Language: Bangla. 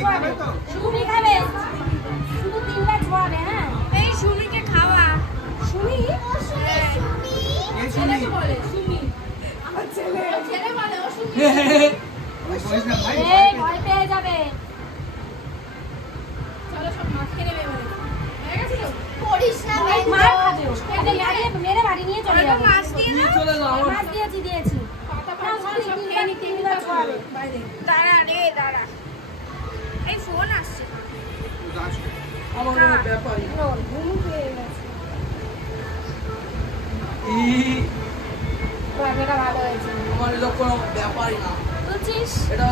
ছোঁয়াবে সুমি খাবে শুধু 3 বার ছোঁয়াবে হ্যাঁ এই সুমিকে খাওয়া সুমি ছেলেকে বলে সুমি আমার ছেলে বলে ও সুমি এই ভয় পেয়ে যাবে চলো সব মাছ খেয়ে নেবে এবারে হয়ে গেছে তো করিস না মার খাবে ও মেরে বাড়ি নিয়ে চলে যাবে মাছ দিয়ে না মাছ দিয়েছি পাতা পাতা সব খেয়ে নি 3 বার খাওয়াবে বাইরে দাঁড়া রে দাঁড়া এই ফোন আসছে আমার ব্যাপারই ঘুম পেয়ে গেছে ই এটা ভালো হয়েছে আমার এরকম কোনো ব্যাপারই না বুঝছিস এটা